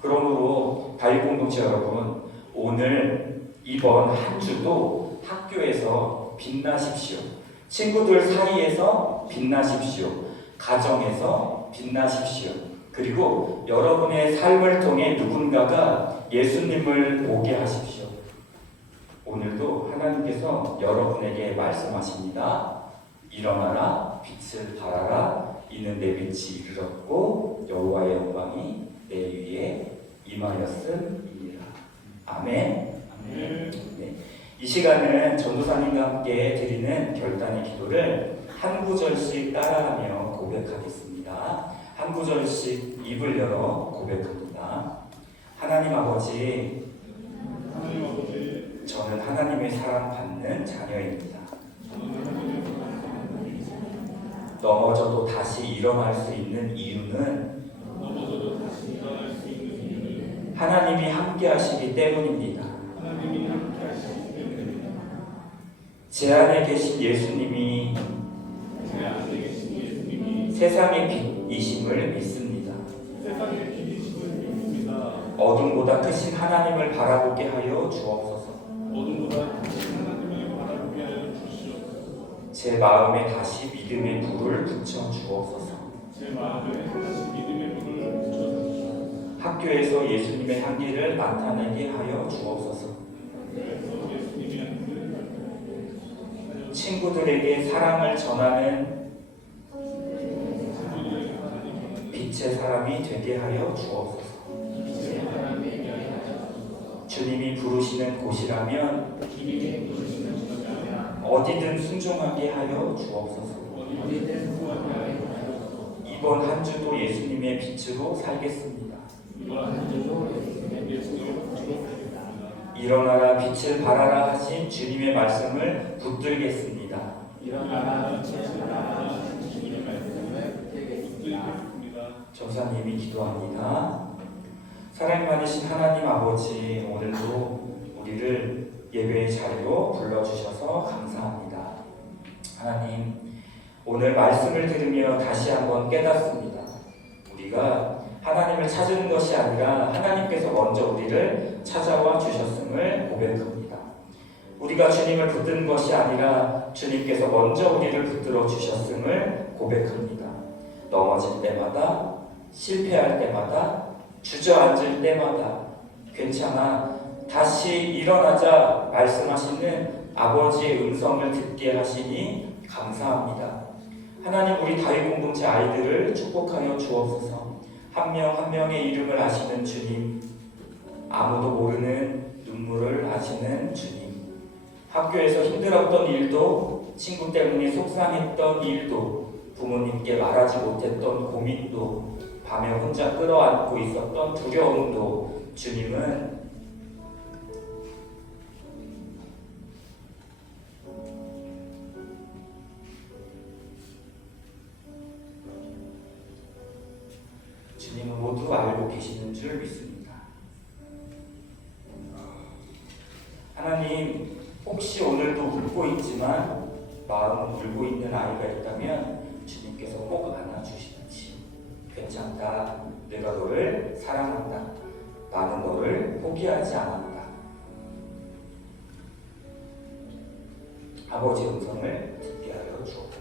그러므로 다윗 공동체 여러분, 오늘 이번 한 주도 학교에서 빛나십시오. 친구들 사이에서 빛나십시오. 가정에서 빛나십시오. 그리고 여러분의 삶을 통해 누군가가 예수님을 보게 하십시오. 오늘도 하나님께서 여러분에게 말씀하십니다. 일어나라, 빛을 발하라. 이는 내 빛이 이르렀고 여호와의 영광이 내 위에 임하였음이니라. 아멘. 아멘. 네. 이 시간은 전도사님과 함께 드리는 결단의 기도를 한 구절씩 따라하며 고백하겠습니다. 한 구절씩 입을 열어 고백합니다. 하나님 아버지, 저는 하나님의 사랑받는 자녀입니다. 넘어져도 다시 일어날 수 있는 이유는 하나님이 함께 하시기 때문입니다. 제 안에 계신 예수님이 세상의 빛이심을 믿습니다. 어둠보다 크신 하나님을 바라보게 하여 주옵소서. 어둠보다 크신 하나님을 바라보게 하여 주시옵소서. 제 마음에 다시 믿음의 불을 붙여 주옵소서. 제 마음에 다시 믿음의 불을 붙여서 학교에서 예수님의 향기를 나타내게 하여 주옵소서. 그래서 예수님이 하는 친구들에게 사랑을 전하는 친구들에게 하나님 전하는 빛의 사람이 되게 하여 주옵소서. 주님이 부르시는 곳이라면 주님이 부르시는 곳이라면 어디든 순종하게 하여 주옵소서. 어디든 구하게 하여 이번 한 주도 예수님의 빛으로 살겠습니다. 이번 한 주도 예수님의 빛으로 일어나라 빛을 발하라 하신 주님의 말씀을 붙들겠습니다. 일어나라 빛을 발하라 하신 주님의 말씀을 붙들겠습니다. 전사님이 기도합니다. 사랑 많으신 하나님 아버지, 오늘도 우리를 예배의 자리로 불러주셔서 감사합니다. 하나님, 오늘 말씀을 들으며 다시 한번 깨닫습니다. 우리가 하나님을 찾은 것이 아니라 하나님께서 먼저 우리를 찾아와 주셨음을 고백합니다. 우리가 주님을 붙든 것이 아니라 주님께서 먼저 우리를 붙들어 주셨음을 고백합니다. 넘어질 때마다, 실패할 때마다, 주저앉을 때마다 괜찮아, 다시 일어나자 말씀하시는 아버지의 음성을 듣게 하시니 감사합니다. 하나님, 우리 다윗 공동체 아이들을 축복하여 주옵소서. 한 명 한 명의 이름을 아시는 주님, 아무도 모르는 눈물을 아시는 주님, 학교에서 힘들었던 일도, 친구 때문에 속상했던 일도, 부모님께 말하지 못했던 고민도, 밤에 혼자 끌어안고 있었던 두려움도 주님은 모두 알고 계시는 줄 믿습니다. 하나님, 혹시 오늘도 웃고 있지만 마음은 울고 있는 아이가 있다면 주님께서 꼭 안아주시는지, 괜찮다, 내가 너를 사랑한다, 나는 너를 포기하지 않았다. 아버지의 음성을 듣게 하여 주옵소서.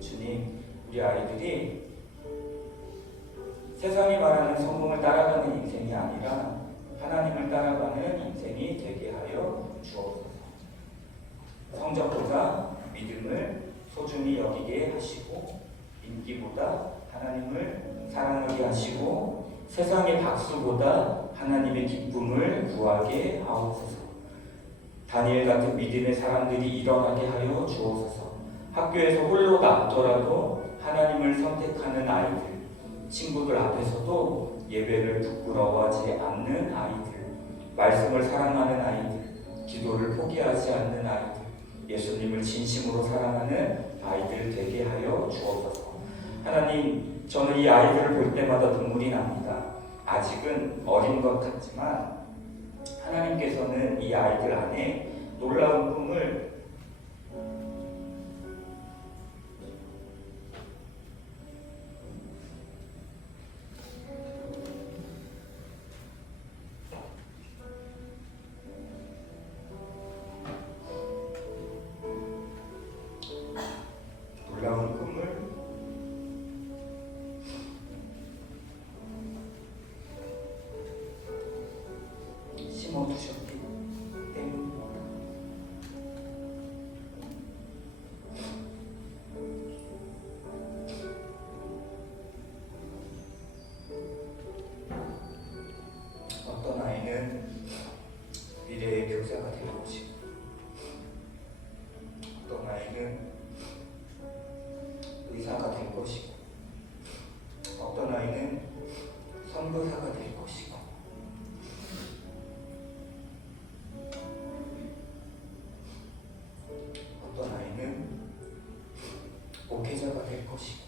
주님, 우리 아이들이 세상이 말하는 성공을 따라가는 인생이 아니라 하나님을 따라가는 인생이 되게 하여 주옵소서. 성적보다 믿음을 소중히 여기게 하시고, 인기보다 하나님을 사랑하게 하시고, 세상의 박수보다 하나님의 기쁨을 구하게 하옵소서. 다니엘 같은 믿음의 사람들이 일어나게 하여 주옵소서. 학교에서 홀로 남더라도 하나님을 선택하는 아이들, 친구들 앞에서도 예배를 부끄러워하지 않는 아이들, 말씀을 사랑하는 아이들, 기도를 포기하지 않는 아이들, 예수님을 진심으로 사랑하는 아이들 되게 하여 주옵소서. 하나님, 저는 이 아이들을 볼 때마다 눈물이 납니다. 아직은 어린 것 같지만 하나님께서는 이 아이들 안에 놀라운 꿈을 심어두셨기 때문입니다. 어떤 아이는 미래의 교사가 될 것이고, 어떤 아이는 의사가 될 것이고, 어떤 아이는 선교사가 될 것이고, 어떤 아이는 목회자가 될 것이고,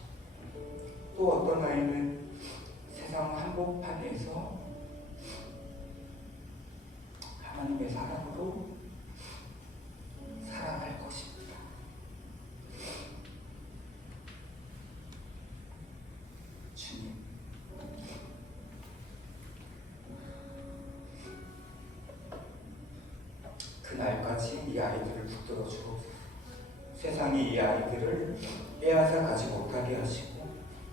또 어떤 아이는 세상 한복판에서 하나님의 사랑으로 살아갈 것입니다. 주님, 그날까지 이 아이들을 붙들어 주옵소서. 세상이 이 아이들을 빼앗아 가지 못하게 하시고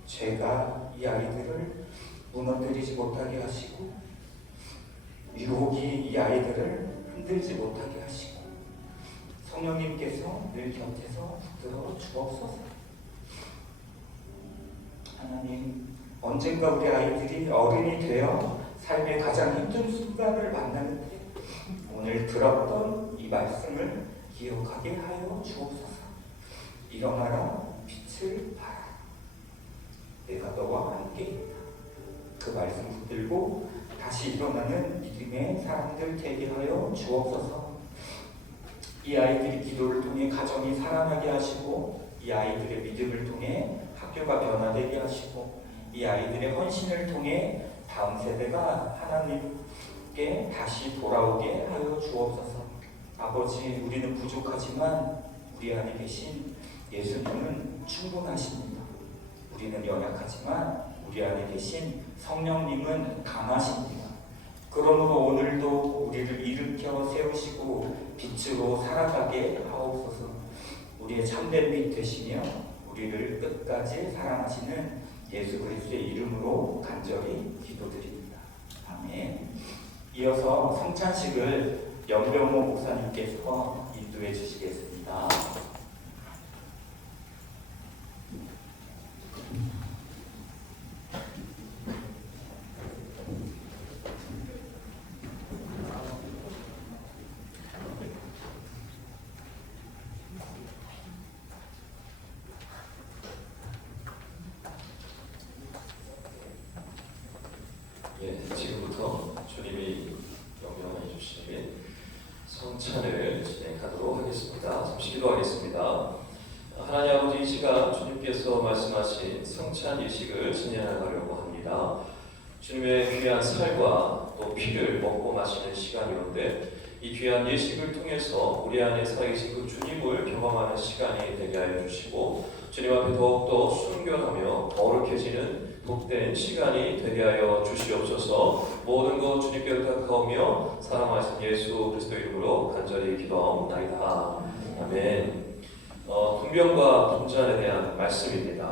죄가 이 아이들을 무너뜨리지 못하게 하시고 유혹이 이 아이들을 흔들지 못하게 하시고 성령님께서 늘 곁에서 붙들어 주옵소서. 하나님, 언젠가 우리 아이들이 어른이 되어 삶의 가장 힘든 순간을 만나는데 오늘 들었던 이 말씀을 기억하게 하여 주옵소서. 일어나라, 빛을 발하라. 내가 너와 함께 있다. 그 말씀 붙들고 다시 일어나는 믿음의 사람들 되게 하여 주옵소서. 이 아이들이 기도를 통해 가정이 살아나게 하시고 이 아이들의 믿음을 통해 학교가 변화되게 하시고 이 아이들의 헌신을 통해 다음 세대가 하나님께 다시 돌아오게 하여 주옵소서. 아버지, 우리는 부족하지만 우리 안에 계신 예수님은 충분하십니다. 우리는 연약하지만 우리 안에 계신 성령님은 강하십니다. 그러므로 오늘도 우리를 일으켜 세우시고 빛으로 살아가게 하옵소서. 우리의 참된 빛 되시며 우리를 끝까지 사랑하시는 예수 그리스도의 이름으로 간절히 기도드립니다. 아멘. 이어서 성찬식을 연병호 목사님께서 인도해 주시겠습니다. 지금부터 주님이 명령해 주신 성찬을 진행하도록 하겠습니다. 잠시 기도하겠습니다. 하나님 아버지, 이 시간 주님께서 말씀하신 성찬 예식을 진행하려고 합니다. 주님의 귀한 살과 또 피를 먹고 마시는 시간이온데 이 귀한 예식을 통해서 우리 안에 살아계신 그 주님을 경험하는 시간이 되게 하여 주시고 주님 앞에 더욱더 순결하며 거룩해지는 복된 시간이 되게 하여 주시옵소서. 모든 것 주님께 의탁하오며 사랑하신 예수 그리스도 이름으로 간절히 기도하옵나이다. 아멘. 분명과 분잔에 대한 말씀입니다.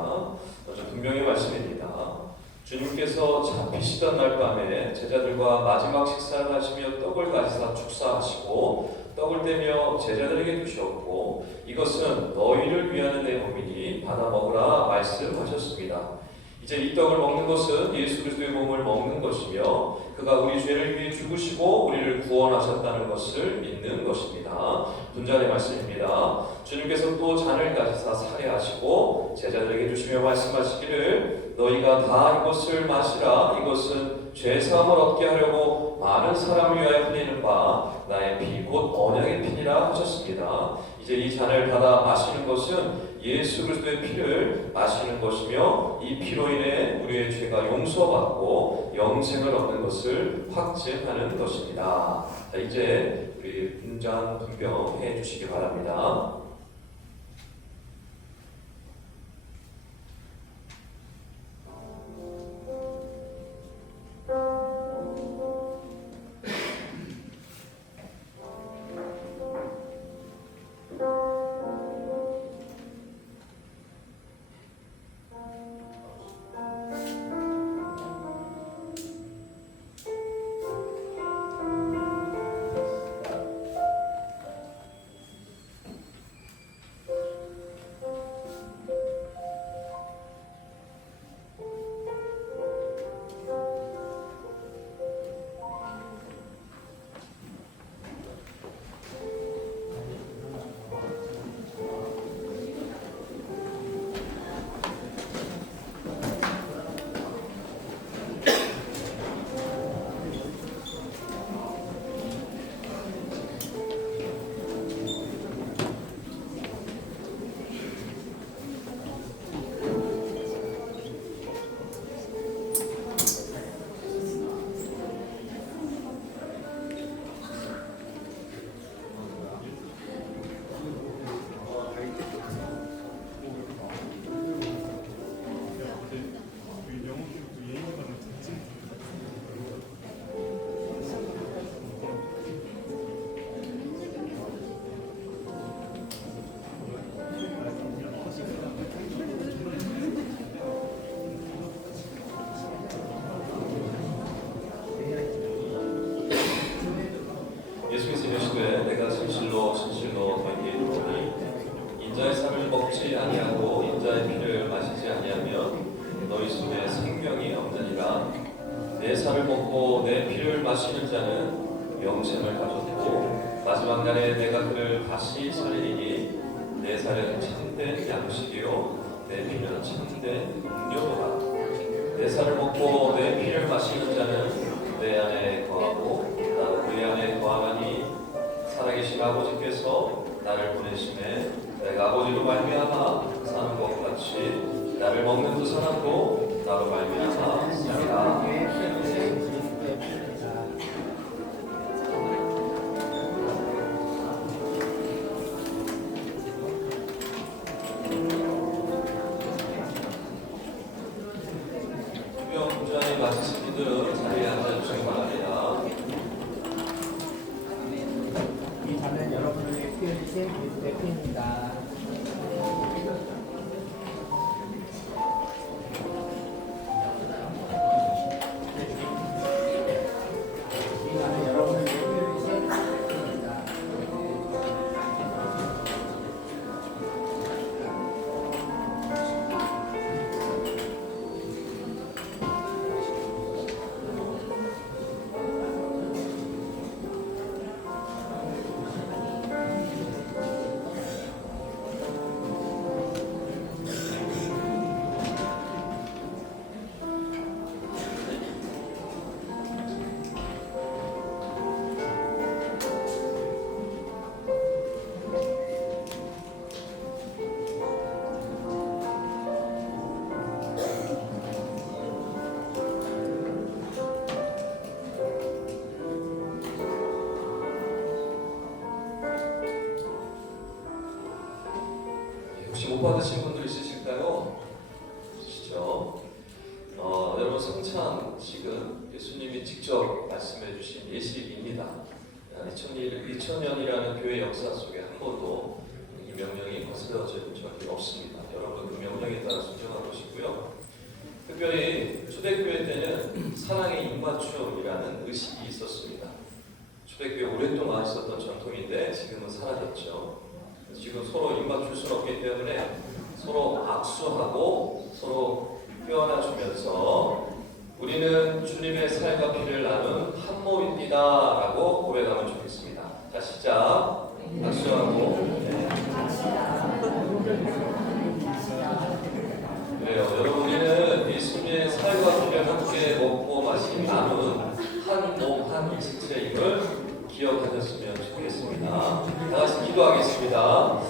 먼저 분명의 말씀입니다. 주님께서 잡히시던 날 밤에 제자들과 마지막 식사를 하시며 떡을 가지사 축사하시고 떡을 떼며 제자들에게 주셨고 이것은 너희를 위하는 내 몸이니 받아 먹으라 말씀하셨습니다. 이제 이 떡을 먹는 것은 예수 그리스도의 몸을 먹는 것이며 그가 우리 죄를 위해 죽으시고 우리를 구원하셨다는 것을 믿는 것입니다. 분잔의 말씀입니다. 주님께서 또 잔을 가지사 살해하시고 제자들에게 주시며 말씀하시기를 너희가 다 이것을 마시라. 이것은 죄사함을 얻게 하려고 많은 사람을 위하여 흘리는 바 나의 피 곧 언약의 피니라 하셨습니다. 이제 이 잔을 받아 마시는 것은 예수 그리스도의 피를 마시는 것이며 이 피로 인해 우리의 죄가 용서받고 영생을 얻는 것을 확증하는 것입니다. 자, 이제 우리 분잔 분병해 주시기 바랍니다. 예수께서 이르시되 내가 진실로 너희에게 이르노니 인자의 살을 먹지 아니하고 인자의 피를 마시지 아니하면 너희 속에 생명이 없느니라. 내 살을 먹고 내 피를 마시는 자는 영생을 가졌고 마지막 날에 내가 그를 다시 살리니 내 살은 참된 양식이요 내 피는 참된 음료로라. 내 살을 먹고 내 피를 마시는 자는 내 안에 거하고 나도 그의 안에 거하나니 살아계신 아버지께서 나를 보내심에 내가 아버지로 말미암아 사는 것 같이 나를 먹는 그 사람도 나로 말미암아 살리라. 투명 공주안에 맞으신 분들은 자리에 앉아주시기 바랍니다. 이 잔은 여러분에게 피해 주신 예수의 피입니다. 이 잔은 여러분에게 피해 주신 피입니다. 혹시 못 받으신 분들 있으실까요? 있으시죠? 여러분 성찬식은 예수님이 직접 말씀해 주신 예식입니다. 2000년이라는 교회 역사 속에 한 번도 이 명령이 거스러진 적이 없습니다. 여러분 그 명령에 따라 순종하는 것이고요. 특별히 초대교회 때는 사랑의 입맞춤이라는 의식이 있었습니다. 초대교회 오랫동안 있었던 전통인데 지금은 사라졌죠. 지금 서로 입맞출 수는 없기 때문에 서로 악수하고 서로 껴안아주면서 우리는 주님의 살과 피를 나눈 한 몸입니다 라고 고백하면 좋겠습니다. 자 시작. 악수하고 그래요. 여러분 우리는 예수님의 살과 피를 함께 먹고 마시 나눈 한 몸 한 지체임을 기억하셨으면 좋겠습니다. 다 같이 기도하겠습니다.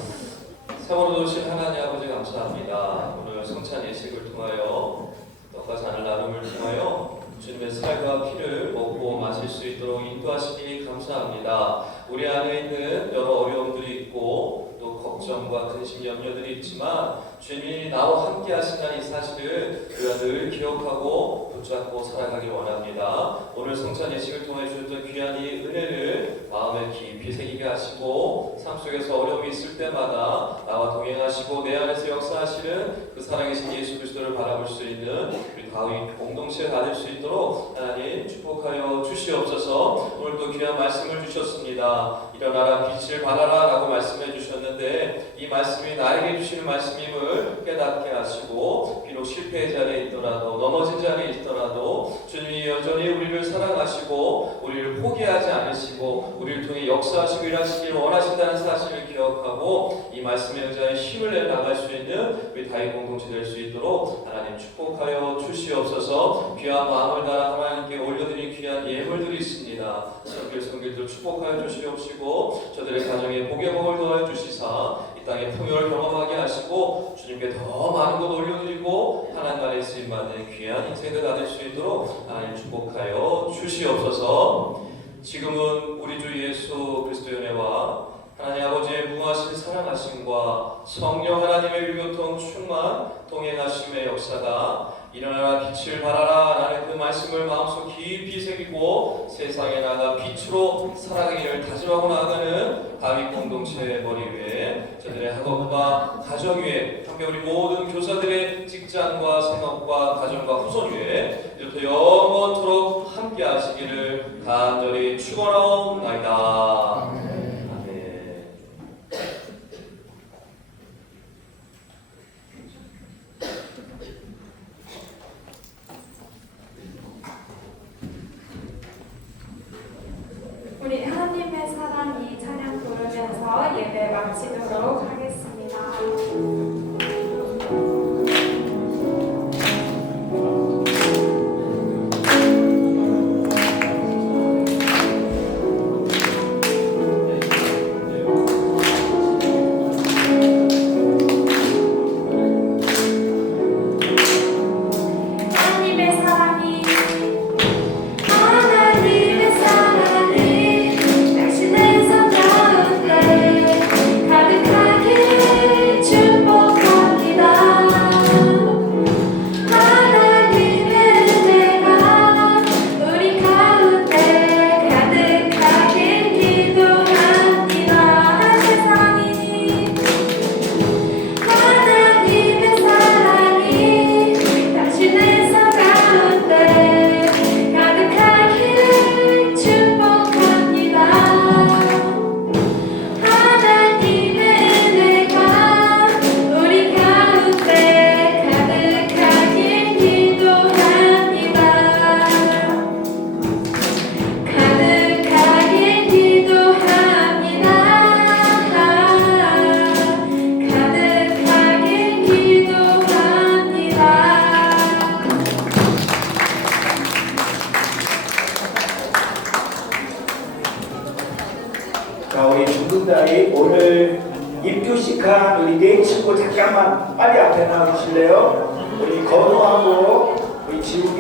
세월호 도신 하나님 아버지 감사합니다. 오늘 성찬 예식을 통하여 떡과 잔을 나눔을 통하여 주님의 살과 피를 먹고 마실 수 있도록 인도하시니 감사합니다. 우리 안에 있는 여러 어려움들이 있고 또 걱정과 근심 염려들이 있지만 주님이 나와 함께 하신다는 이 사실을 우리가 늘 기억하고 붙잡고 살아가길 원합니다. 오늘 성찬 예식을 통해 주셨던 귀한 이 은혜를 마음에 깊이 새기게 하시고 삶 속에서 어려움이 있을 때마다 나와 동행하시고 내 안에서 역사하시는 그 살아계신 예수 그리스도를 바라볼 수 있는 우리 다윗 공동체를 가질 수 있도록 하나님 축복하여 주시옵소서. 오늘 또 귀한 말씀을 주셨습니다. 일어나라 빛을 발하라 라고 말씀해 주셨는데 이 말씀이 나에게 주시는 말씀임을 깨닫게 하시고 비록 실패의 자리에 있더라도 넘어진 자리에 있더라도 주님이 여전히 우리를 사랑하시고 우리를 포기하지 않으시고 우리를 통해 역사하시고 일하시기를 원하신다는 사실을 기억하고 이 말씀에 의지하여 힘을 내 나갈 수 있는 우리 다윗 공동체 될 수 있도록 하나님 축복하여 주시옵소서. 귀한 마음을 다하 하나님께 올려드린 귀한 예물들이 있습니다. 성길들 축복하여 주시옵시고 저들의 가정에 복의 복을 더하여 주시사 이 땅에 풍요를 경험하게 하시고 주님께 더 많은 것 올려드리고 하나님 안에 쓰임받는 귀한 인생을 가질 수 있도록 하나님 축복하여 주시옵소서. 지금은 우리 주 예수 그리스도의 은혜와 하나님 아버지의 무하신 사랑하심과 성령 하나님의 유교통 충만 동행하심의 역사가 일어나라 빛을 발하라 라는 그 말씀을 마음속 깊이 새기고 세상에 나가 빛으로 살아가기를 다짐하고 나아가는 다윗 공동체의 머리 위에 저들의 학업과 가정 위에 함께 우리 모든 교사들의 직장과 생업과 가정과 후손 위에 이렇게 영원토록 함께 함께 하시기를 간절히 축원하옵나이다. 아멘. 아멘. 우리 하나님의 사랑이 찬양 부르면서 예배 마치도록 하겠습니다. 하나님의 사랑이 하나님의 사랑이 당신의 삶 가운데 가득하게 축복합니다. 하나님의 은혜가 우리 가운데 가득하게 기도합니다. 세상이 하나님의 사랑이 당신의 삶 가운데 가득하기를 축복합니다. 하나님의 은혜가 우리 가운데 가득하게 기도합니다. 가득하게 기도합니다. 가득하게 기도합니다. 자, 우리 중근다이 오늘 입교식한 우리 네 친구 잠깐만 빨리 앞에 나와주실래요? 우리 건우하고 우리 지웅이